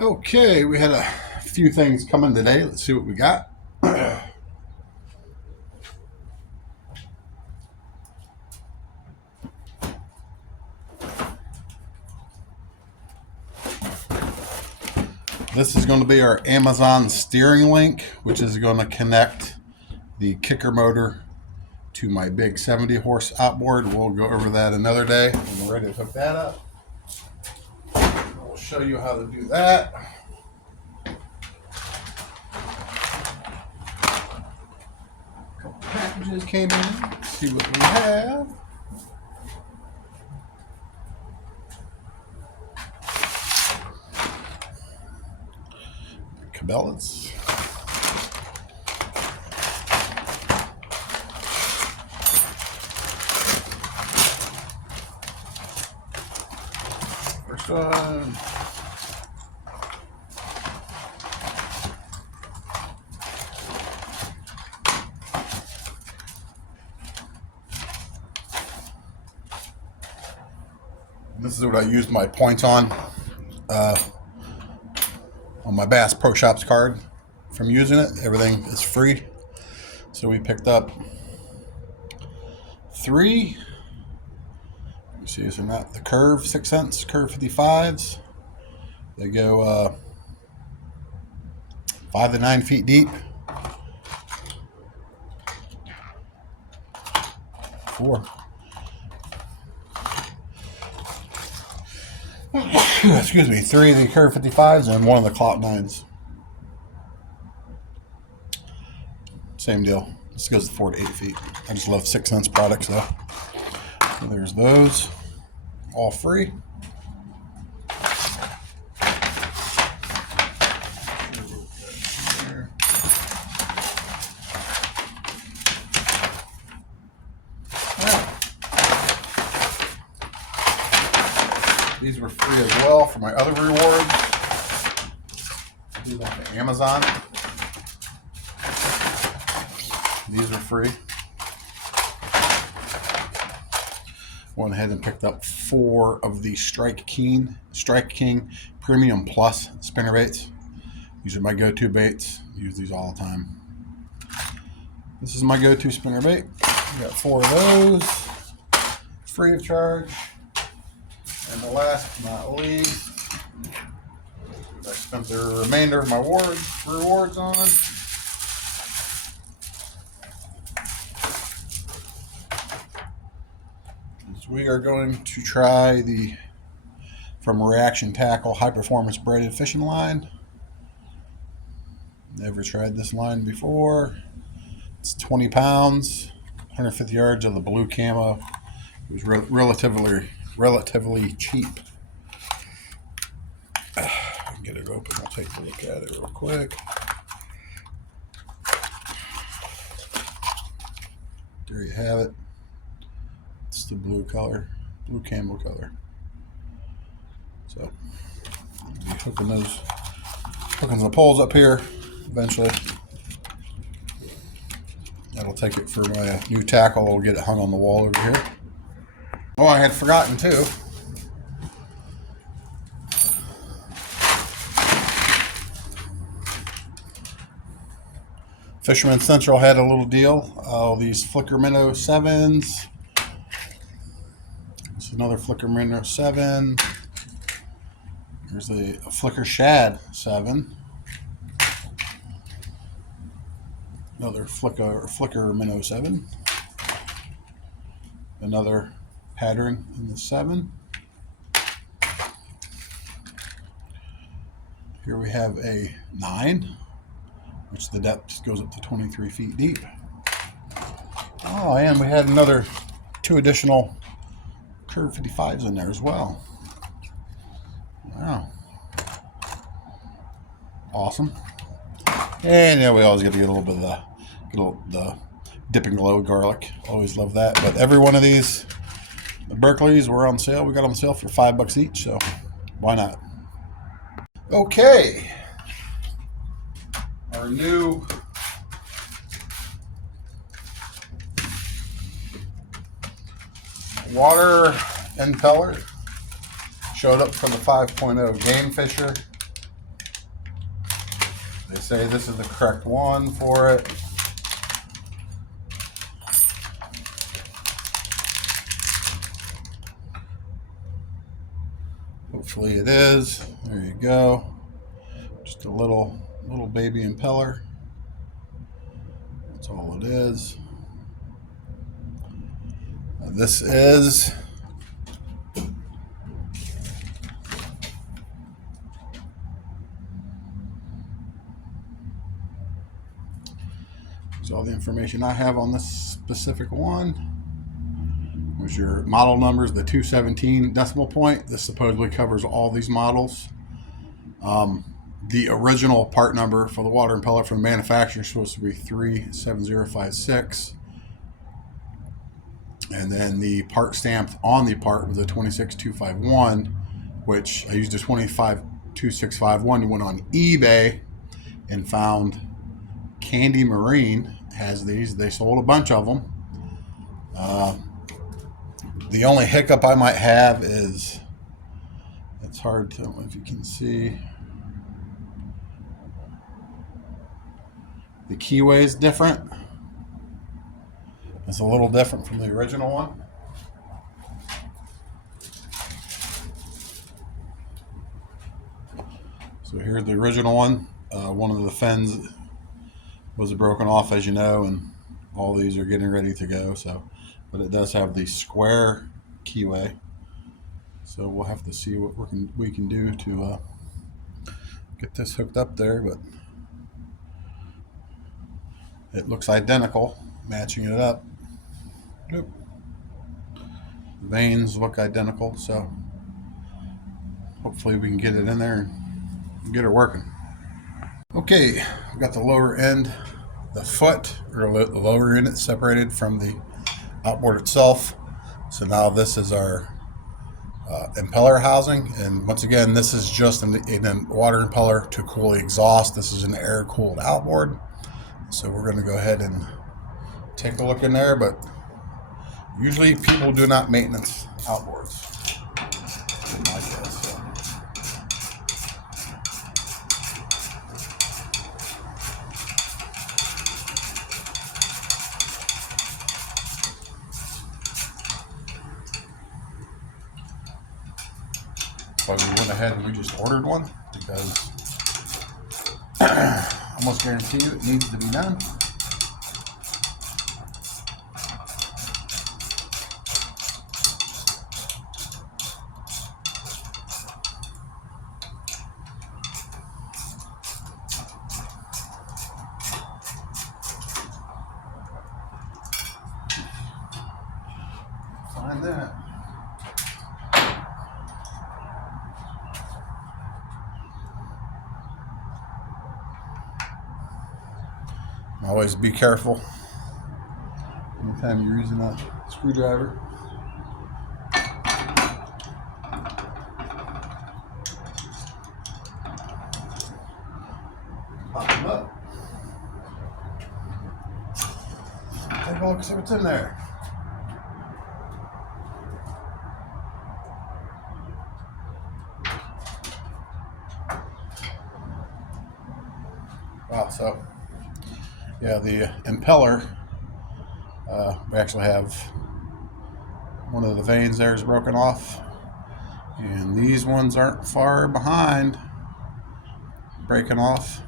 Okay, we had a few things coming today. Let's see what we got. This is going to be our Amazon steering link, which is going to connect the kicker motor to my big 70 horse outboard. We'll go over that another day when we're ready to hook that up. We'll show you how to do that. A couple packages came in. Let's see what we have. Cabela's. First one. This is what I used my points on my Bass Pro Shops card from using it. Everything is free. So we picked up 3. You see this or not? The Curve 6 cents, Curve 55s. They go 5 to 9 feet deep. 4. Excuse me, 3 of the Curve 55s and 1 of the Clout 9s. Same deal. This goes to 4 to 8 feet. I just love 6 cents products though. So there's those. All free. These were free as well for my other rewards. These like the Amazon. These are free. Went ahead and picked up 4 of the Strike King Premium Plus spinnerbaits. These are my go-to baits. Use these all the time. This is my go-to spinnerbait. We got 4 of those, free of charge. And the last but not least, I spent the remainder of my rewards on. We are going to try the from Reaction Tackle High Performance Braided Fishing Line. Never tried this line before. It's 20 pounds, 150 yards of the blue camo. It was relatively cheap. I can get it open. I'll take a look at it real quick. There you have it. It's the blue color, blue camo color. So I'll be hooking the poles up here eventually. That'll take it for my new tackle. I'll get it hung on the wall over here. Oh, I had forgotten too. Fisherman Central had a little deal. These Flicker Minnow 7s. This is another Flicker Minnow 7. There's a Flicker Shad 7. Another Flicker Minnow 7. Another pattern in the 7. Here we have a 9, which the depth goes up to 23 feet deep. Oh, and we had 2 additional Curve 55s in there as well. Wow. Awesome. And yeah, we always get to get a little bit of the dip and glow garlic. Always love that. But every one of these, the Berkeleys were on sale. We got on sale for $5 each, so why not? Okay. Our new water impeller showed up from the 5.0 Gamefisher. They say this is the correct one for it. Hopefully it is. There you go. Just a little baby impeller. That's all it is. This is all the information I have on this specific one. There's your model numbers, the 217 decimal point. This supposedly covers all these models. The original part number for the water impeller from the manufacturer is supposed to be 37056. And then the part stamped on the part was a 26251, which I used a 25651. Went on eBay and found Candy Marine has these. They sold a bunch of them. The only hiccup I might have is it's hard to, I don't know if you can see. The keyway is different. It's a little different from the original one. So here's the original one. One of the fins was broken off, as you know, and all these are getting ready to go. So, but it does have the square keyway. So we'll have to see what we can do to get this hooked up there. But it looks identical, matching it up. Nope. The veins look identical, so hopefully we can get it in there and get her working. Okay, we've got the lower end, the foot, or the lower unit separated from the outboard itself. So now this is our impeller housing, and once again, this is just a water impeller to cool the exhaust. This is an air-cooled outboard. So we're going to go ahead and take a look in there, but usually people do not maintenance outboards like this. So we went ahead and we just ordered one because almost guarantee you it needs to be done. Find that. Always be careful anytime you're using a screwdriver. Pop them up. Take a look, see what's in there. Wow, so yeah, the impeller, we actually have one of the vanes there is broken off, and these ones aren't far behind breaking off.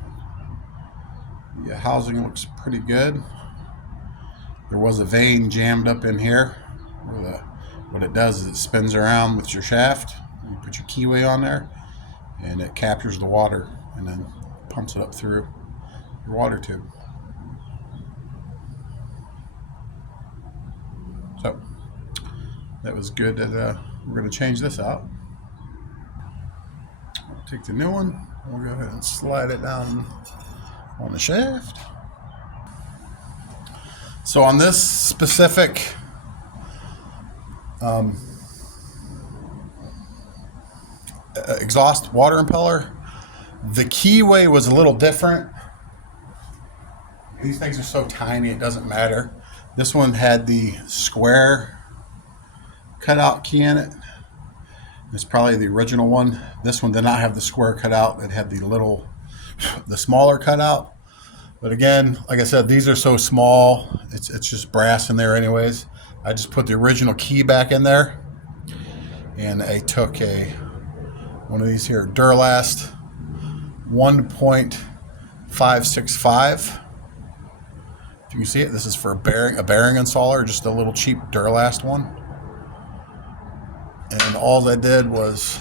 The housing looks pretty good. There was a vane jammed up in here. What it does is it spins around with your shaft. You put your keyway on there, and it captures the water and then pumps it up through your water tube. So that was good. That we're going to change this out. Take the new one. We'll go ahead and slide it down on the shaft. So on this specific exhaust water impeller, the keyway was a little different. These things are so tiny it doesn't matter. This one had the square cutout key in it. It's probably the original one. This one did not have the square cutout. It had the little the smaller cutout. But again, like I said, these are so small, it's just brass in there anyways. I just put the original key back in there, and I took one of these here Duralast 1.565. If you can see it, this is for a bearing installer, just a little cheap Duralast one. And all I did was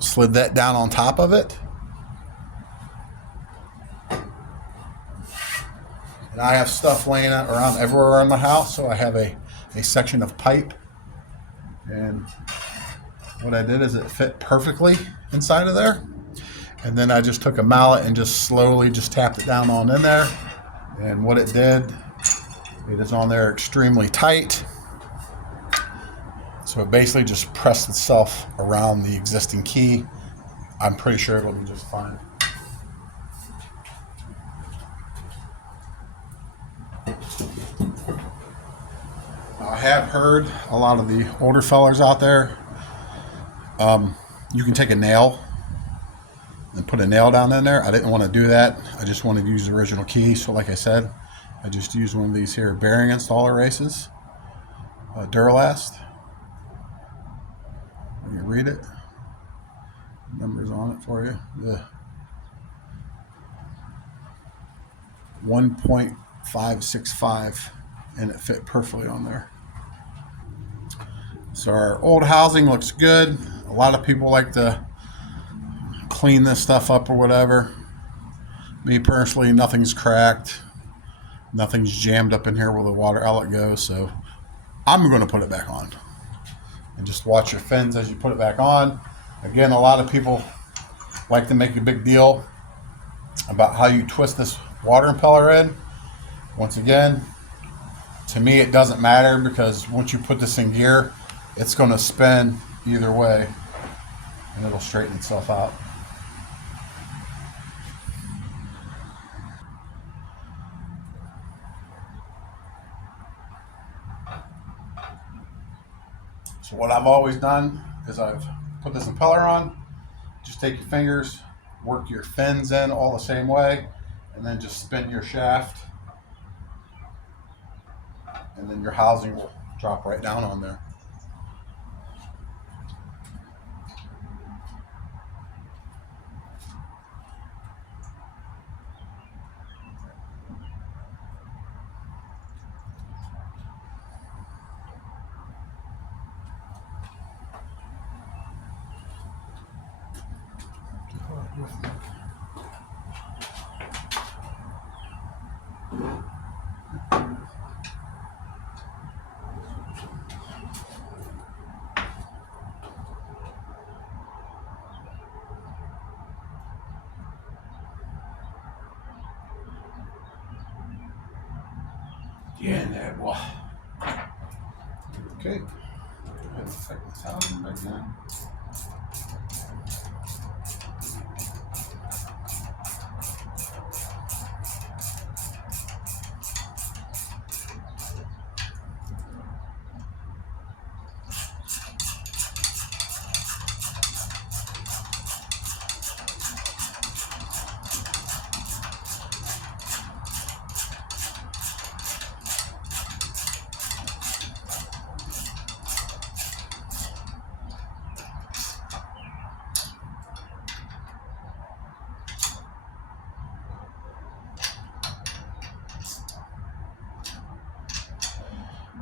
slid that down on top of it. And I have stuff laying around everywhere in the house, so I have a section of pipe. And what I did is it fit perfectly inside of there. And then I just took a mallet and just slowly just tapped it down on in there. And what it did, it is on there extremely tight. So it basically just pressed itself around the existing key. I'm pretty sure it'll be just fine. I have heard a lot of the older fellers out there, you can take a nail and put a nail down in there. I didn't want to do that. I just wanted to use the original key. So like I said, I just used one of these here bearing installer races, Duralast. You can read it. Numbers on it for you. The 1.565, and it fit perfectly on there. So our old housing looks good. A lot of people like to clean this stuff up or whatever. Me personally, nothing's cracked. Nothing's jammed up in here where the water outlet goes. So I'm going to put it back on. And just watch your fins as you put it back on. Again, a lot of people like to make a big deal about how you twist this water impeller in. Once again, to me it doesn't matter, because once you put this in gear, it's going to spin either way and it'll straighten itself out. So what I've always done is I've put this impeller on, just take your fingers, work your fins in all the same way, and then just spin your shaft, and then your housing will drop right down on there. Yeah, there, boy. Okay. Let's take this out back in.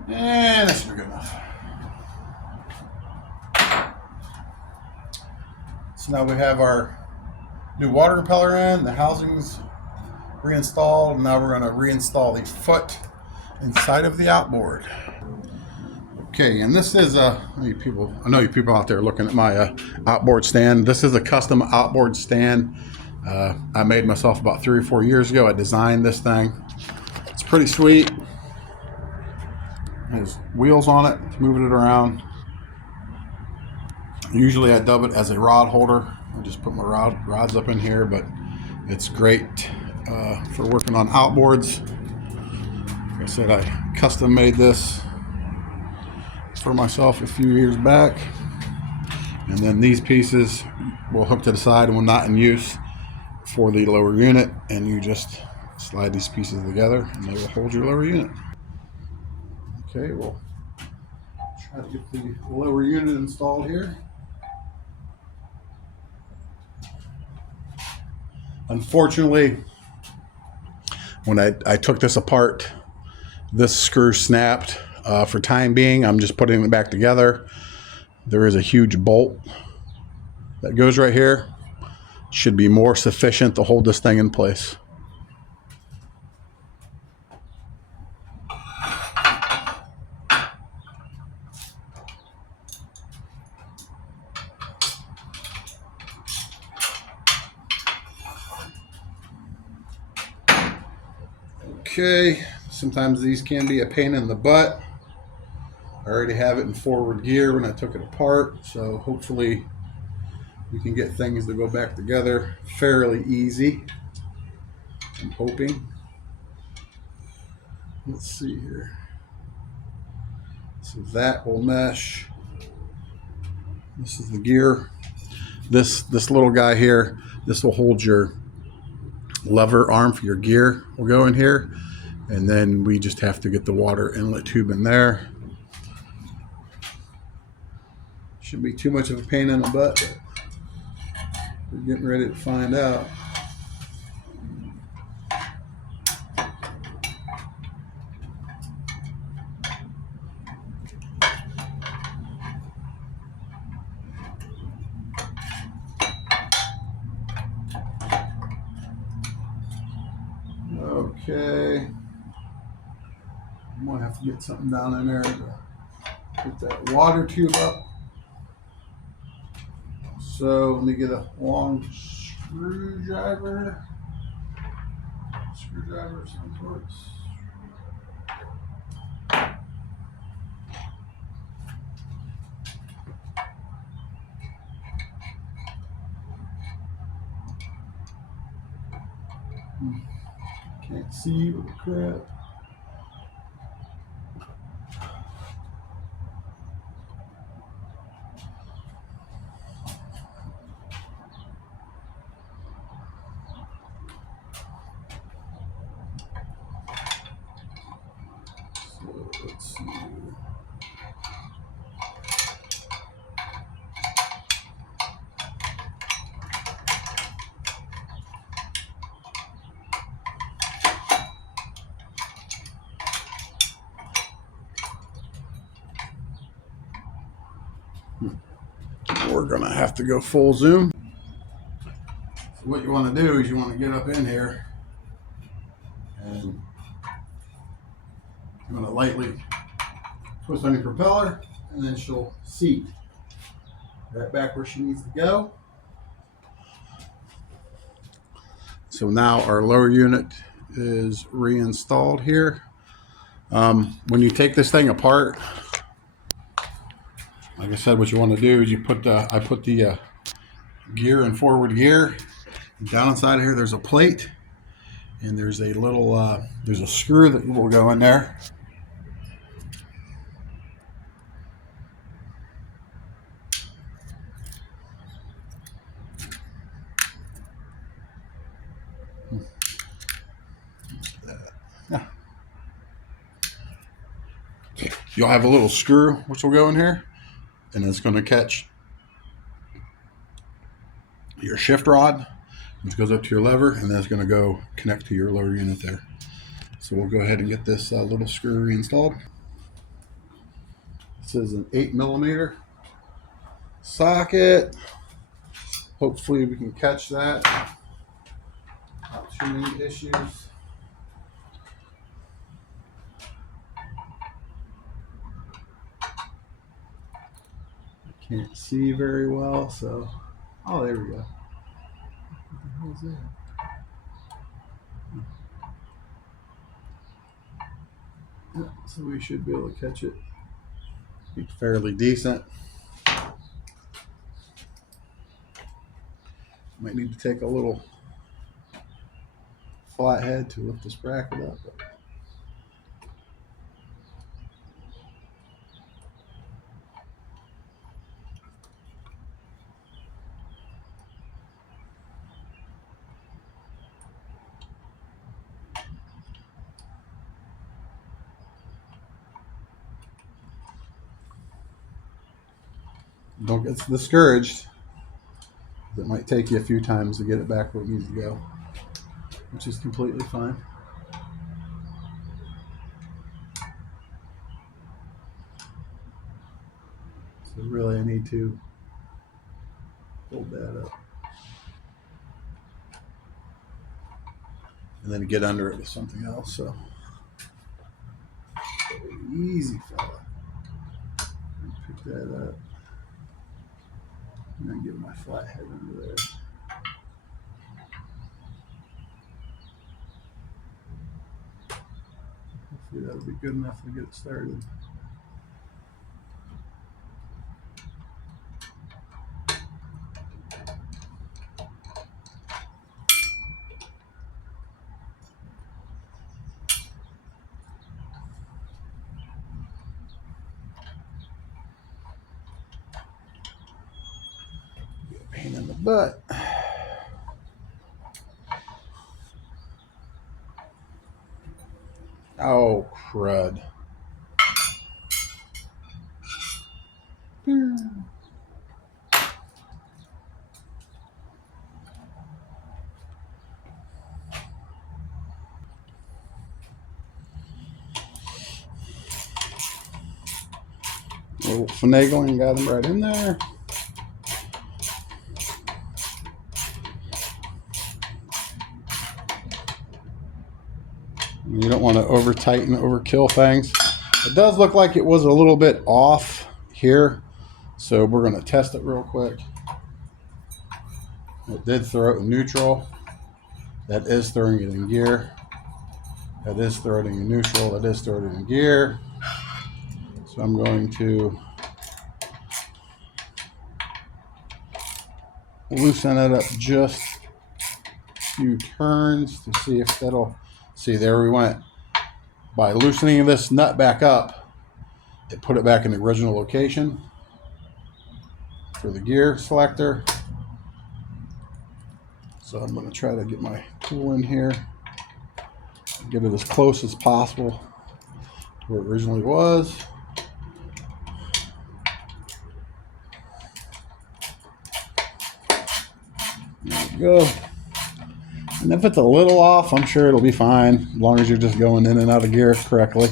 And that should be good enough. So now we have our new water impeller in, the housing's reinstalled, and now we're going to reinstall the foot inside of the outboard. Okay, and this is I know you people out there looking at my outboard stand. This is a custom outboard stand I made myself about 3 or 4 years ago. I designed this thing. It's pretty sweet. Has wheels on it, moving it around. Usually I dub it as a rod holder. I just put my rods up in here, but it's great for working on outboards. Like I said, I custom made this for myself a few years back. And then these pieces will hook to the side when not in use for the lower unit, and you just slide these pieces together and they will hold your lower unit. Okay, we'll try to get the lower unit installed here. Unfortunately, when I took this apart, this screw snapped. For time being, I'm just putting it back together. There is a huge bolt that goes right here. Should be more sufficient to hold this thing in place. Okay, sometimes these can be a pain in the butt. I already have it in forward gear when I took it apart, so hopefully we can get things to go back together fairly easy. I'm hoping. Let's see here. So that will mesh. This is the gear. This little guy here, this will hold your lever arm for your gear. Will go in here, and then we just have to get the water inlet tube in there. Shouldn't be too much of a pain in the butt, but we're getting ready to find out. Okay, I'm gonna have to get something down in there to get that water tube up. So let me get a long screwdriver of some sorts. Can't see with the crap. So let's see. We're gonna have to go full zoom. So what you want to do is you want to get up in here and you want to lightly twist on your propeller, and then she'll seat right back where she needs to go. So now our lower unit is reinstalled here. When you take this thing apart, like I said, what you want to do is you put I put the gear in forward gear. Down inside of here, there's a plate, and there's a little there's a screw that will go in there. Yeah. You'll have a little screw which will go in here, and it's going to catch your shift rod, which goes up to your lever, and then it's going to go connect to your lower unit there. So we'll go ahead and get this little screw reinstalled. This is an 8mm socket. Hopefully we can catch that. Not too many issues. I can't see very well, so oh, there we go. What the hell is that? Yeah, so we should be able to catch it. It's fairly decent. Might need to take a little flathead to lift this bracket up. Don't get discouraged. It might take you a few times to get it back where it needs to go, which is completely fine. So really I need to hold that up and then get under it with something else. So easy, fella. Pick that up and then get my flathead under there. Hopefully that'll be good enough to get it started. Pain in the butt. Oh, crud. A little finagling, got him right in there. You don't want to over tighten, overkill things. It does look like it was a little bit off here, so we're going to test it real quick. It did throw it in neutral. That is throwing it in gear. That is throwing it in neutral. That is throwing it in gear. So I'm going to loosen it up just a few turns to see if that'll, see, there we went. By loosening this nut back up, it put it back in the original location for the gear selector. So I'm going to try to get my tool in here, get it as close as possible to where it originally was. There we go. And if it's a little off, I'm sure it'll be fine, as long as you're just going in and out of gear correctly.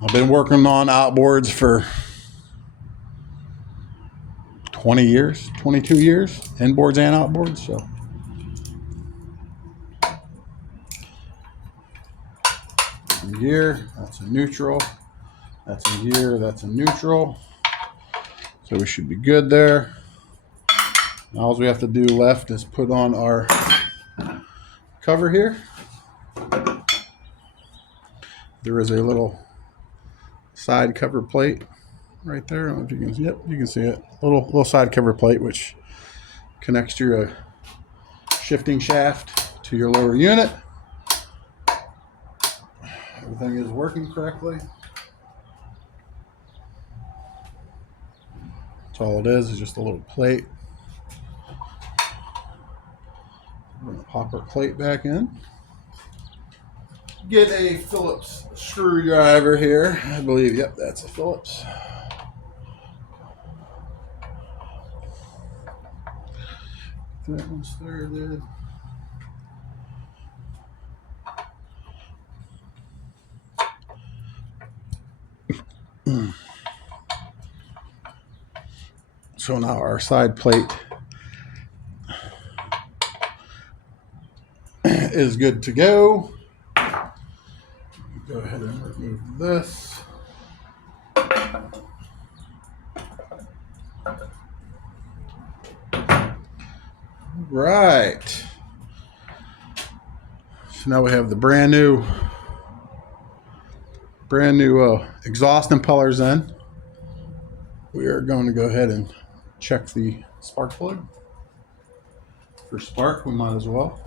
I've been working on outboards for 20 years, 22 years, inboards and outboards. So in gear, that's a neutral. That's in gear, that's in neutral. So we should be good there. Now all we have to do left is put on our cover here. There is a little side cover plate right there. I don't know if you can, yep, you can see it. Little side cover plate which connects your shifting shaft to your lower unit. Everything is working correctly. That's all it is just a little plate. We're going to pop our plate back in. Get a Phillips screwdriver here. I believe, yep, that's a Phillips. That one started. So now our side plate is good to go. Go ahead and remove this. Right. So now we have the brand new exhaust impellers in. We are going to go ahead and check the spark plug. For spark, we might as well.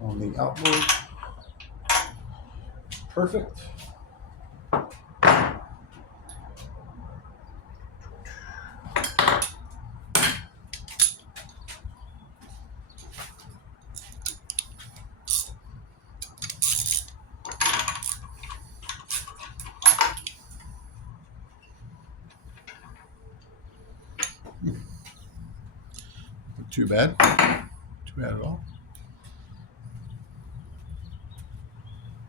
On the outboard. Perfect. Too bad. Too bad at all.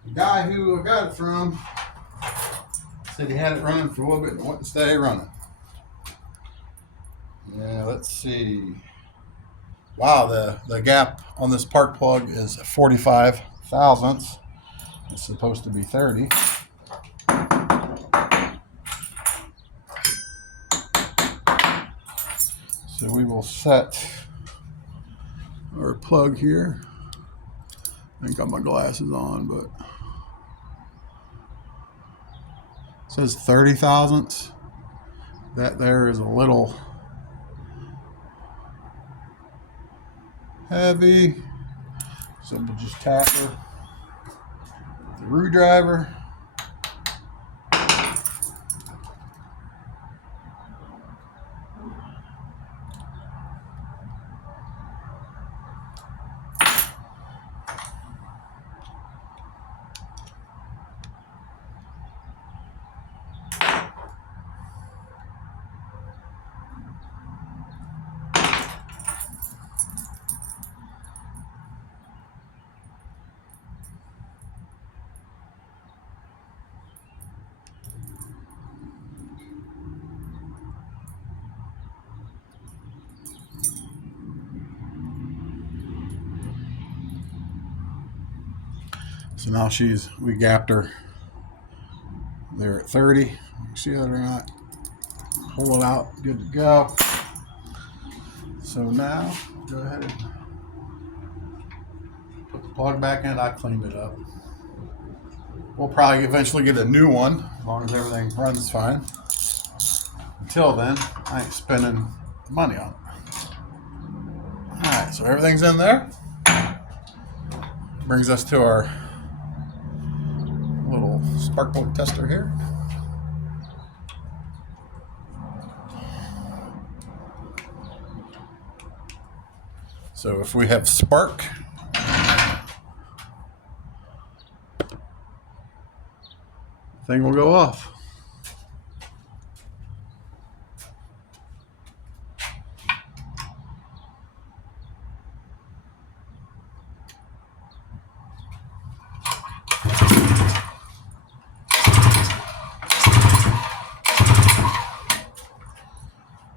The guy who I got it from said he had it running for a little bit and wanted to stay running. Yeah, let's see. Wow, the gap on this spark plug is 45 thousandths. It's supposed to be 30. So we will set our plug here. I ain't got my glasses on, but it says 30 thousandths. That there is a little heavy. So we'll just tap her with the screw driver. So now we gapped her there at 30. You see that or not? Pull it out, good to go. So now, go ahead and put the plug back in. I cleaned it up. We'll probably eventually get a new one, as long as everything runs fine. Until then, I ain't spending money on it. Alright, so everything's in there. Brings us to our little spark plug tester here. So if we have spark, thing will go off.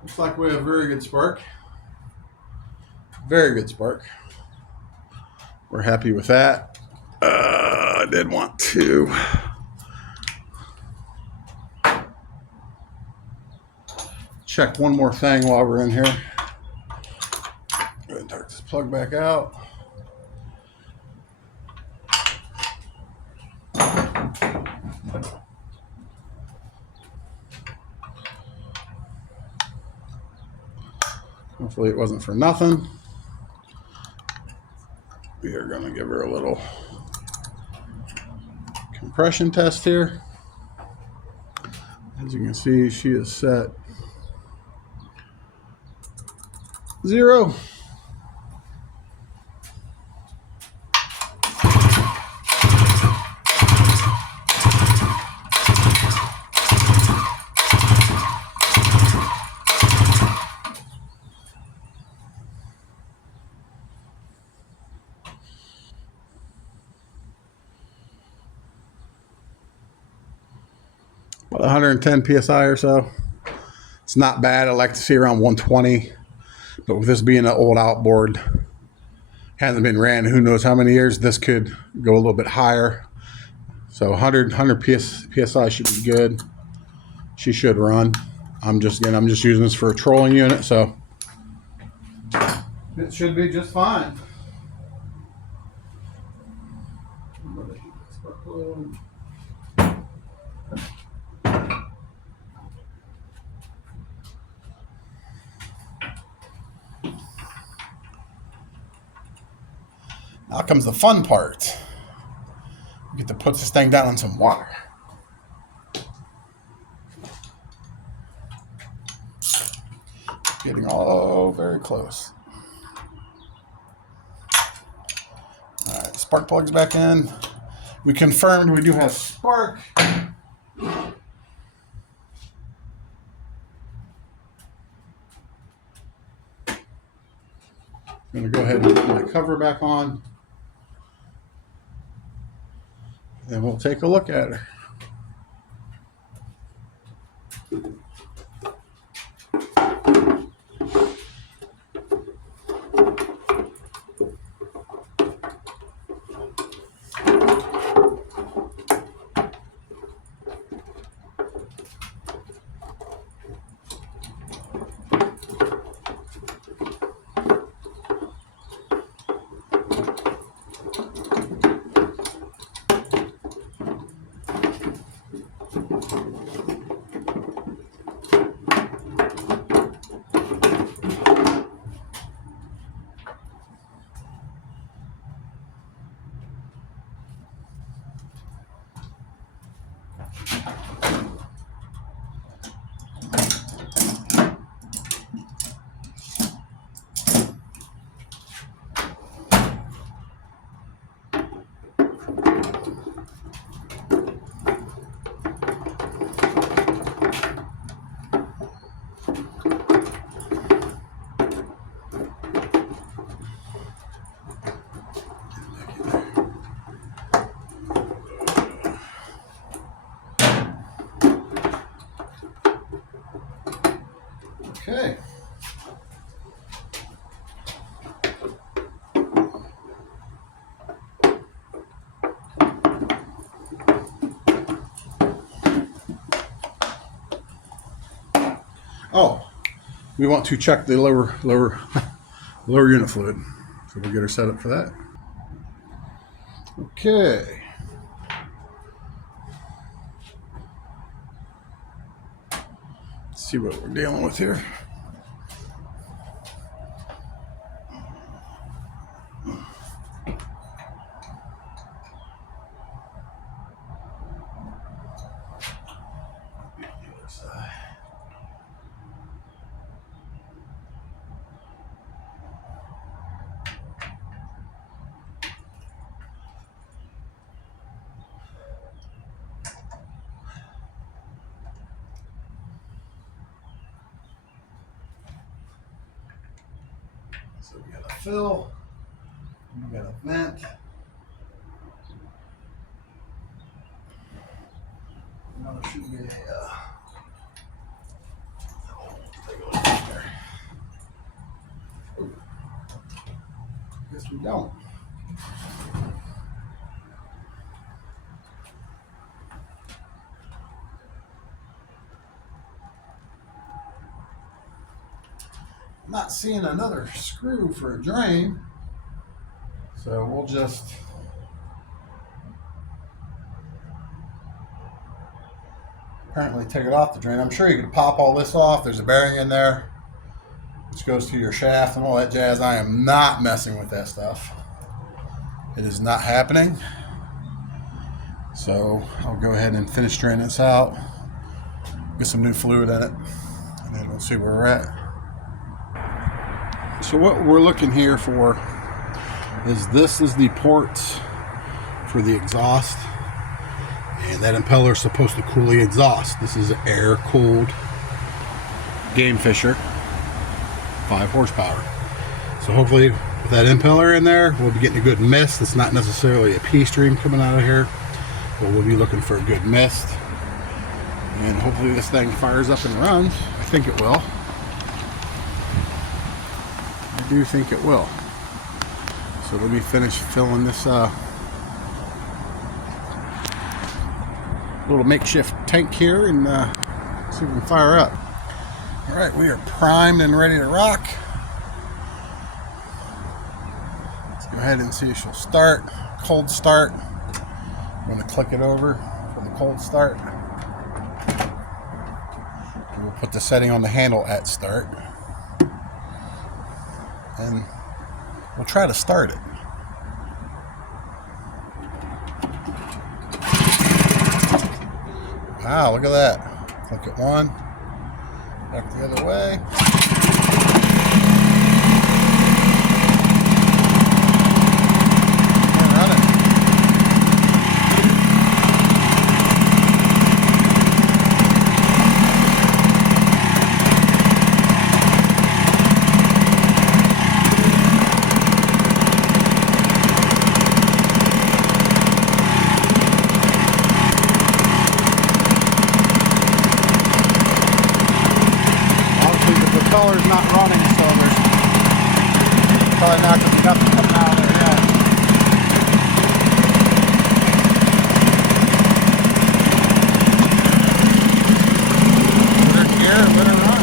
Looks like we have very good spark. Very good spark. We're happy with that. I did want to check one more thing while we're in here. Go ahead and take this plug back out. Hopefully it wasn't for nothing. We are going to give her a little compression test here. As you can see, she is set 0. About 110 psi or so. It's not bad. I like to see around 120, but with this being an old outboard, hasn't been ran who knows how many years, this could go a little bit higher. So 100 psi should be good. She should run. I'm just using this for a trolling unit, so it should be just fine. Now comes the fun part. You get to put this thing down in some water. Getting all very close. All right, spark plug's back in. We confirmed we do have spark. I'm going to go ahead and put my cover back on, and we'll take a look at her. Okay. Oh, we want to check the lower unit fluid. So we'll get her set up for that. Okay. Let's see what we're dealing with here. So we got a fill, we got a vent. Now there should be a guess we don't. I'm not seeing another screw for a drain, so we'll just apparently take it off the drain. I'm sure you could pop all this off. There's a bearing in there which goes to your shaft and all that jazz. I am not messing with that stuff. It is not happening. So I'll go ahead and finish draining this out, get some new fluid in it, and then we'll see where we're at. So what we're looking here for is this is the ports for the exhaust, and that impeller is supposed to cool the exhaust. This is an air-cooled Gamefisher, 5 horsepower. So hopefully with that impeller in there, we'll be getting a good mist. It's not necessarily a pea stream coming out of here, but we'll be looking for a good mist. And hopefully this thing fires up and runs. I think it will. I do think it will. So let me finish filling this little makeshift tank here and see if we can fire up. All right, we are primed and ready to rock. Let's go ahead and see if she'll start. Cold start. I'm going to click it over for the cold start. We'll put the setting on the handle at start. And we'll try to start it. Wow, look at that. Click it one, back the other way. And run it. impeller is not running the cylinders. Probably not because there's nothing coming out of there yet. Put it in gear and let it run.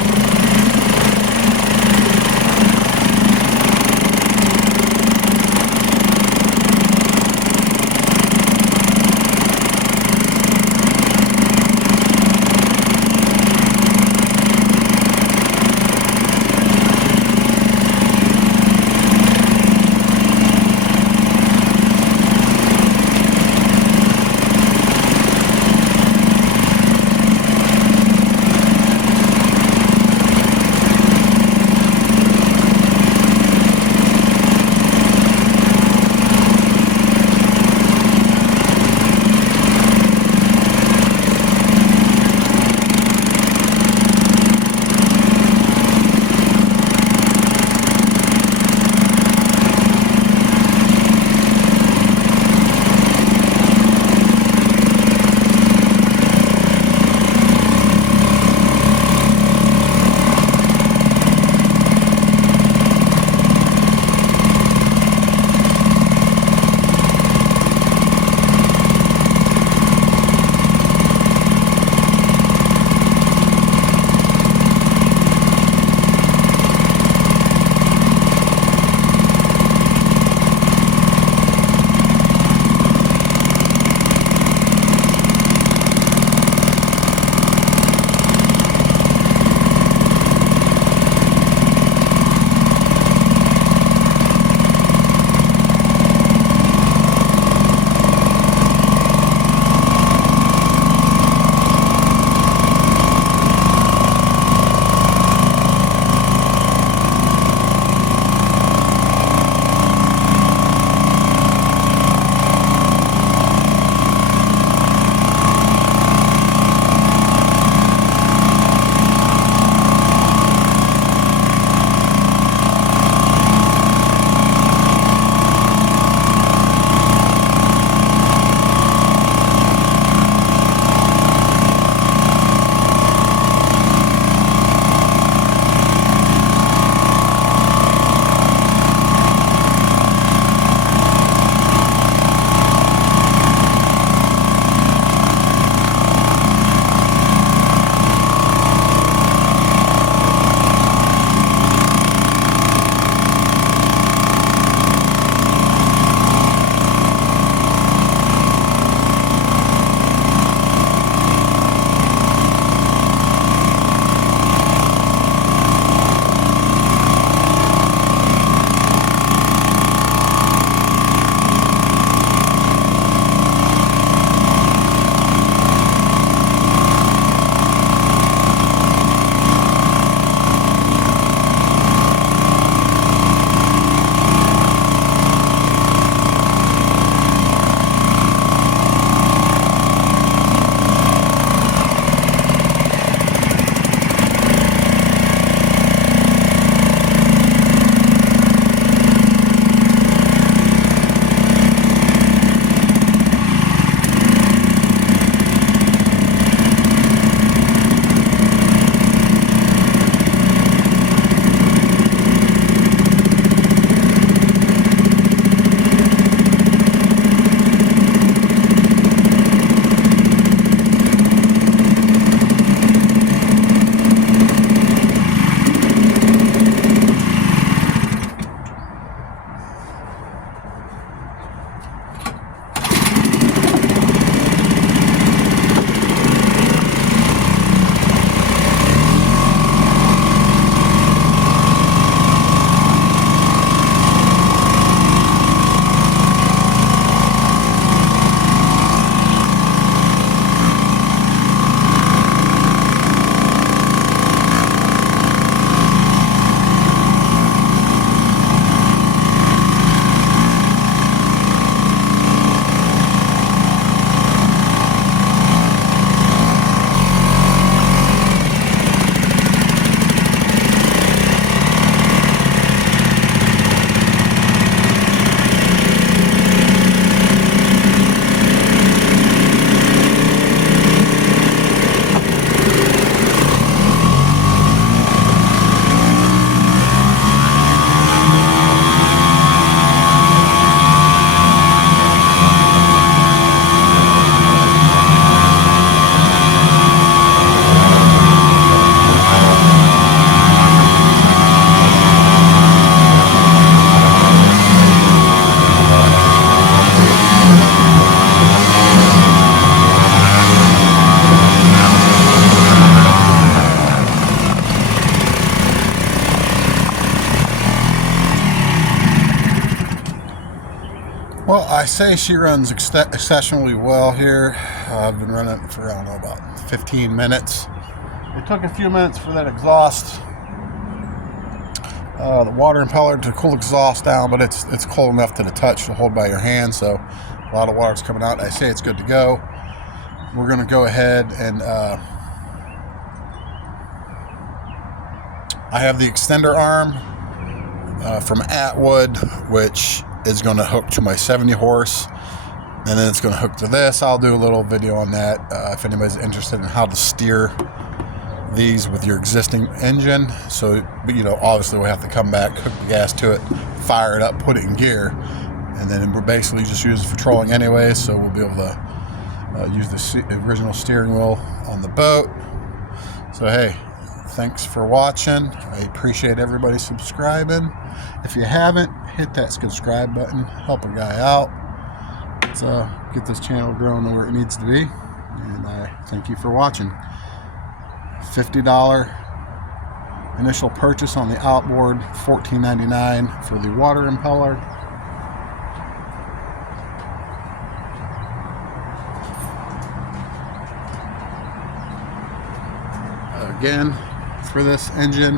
I say she runs exceptionally well here. I've been running it for, I don't know, about 15 minutes. It took a few minutes for that exhaust, the water impeller, to cool exhaust down, but it's cold enough to the touch to hold by your hand, so a lot of water's coming out. I say it's good to go. We're going to go ahead and I have the extender arm from Outboard, which is going to hook to my 70 horse, and then it's going to hook to this. I'll do a little video on that if anybody's interested in how to steer these with your existing engine. So, you know, obviously we have to come back, hook the gas to it, fire it up, put it in gear, and then we're basically just using it for trolling anyway, so we'll be able to use the original steering wheel on the boat. So hey, thanks for watching. I appreciate everybody subscribing. If you haven't, hit that subscribe button, help a guy out. Let's get this channel growing to where it needs to be, and I thank you for watching. $50 initial purchase on the Outboard, $14.99 for the water impeller. Again, for this engine,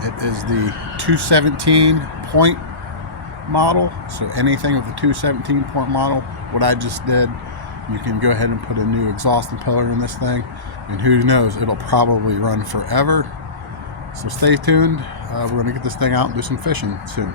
it is the 217 point model, so anything with the 217 point model, what I just did, you can go ahead and put a new exhaust impeller in this thing, and who knows, it'll probably run forever. So stay tuned. We're going to get this thing out and do some fishing soon.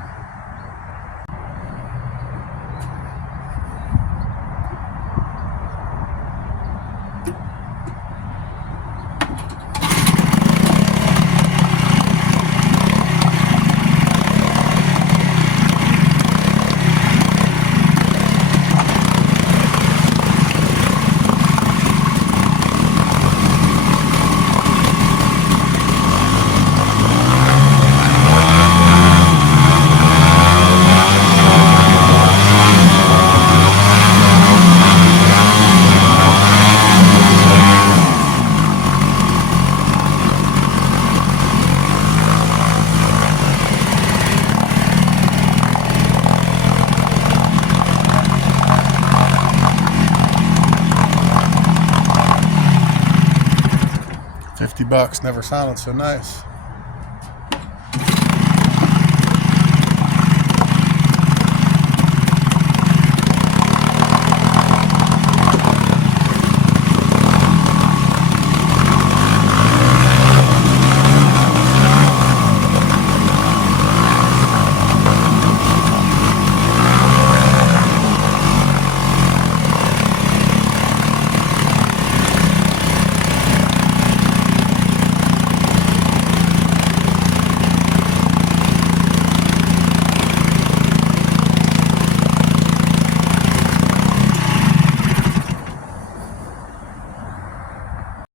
$50 never sounded so nice.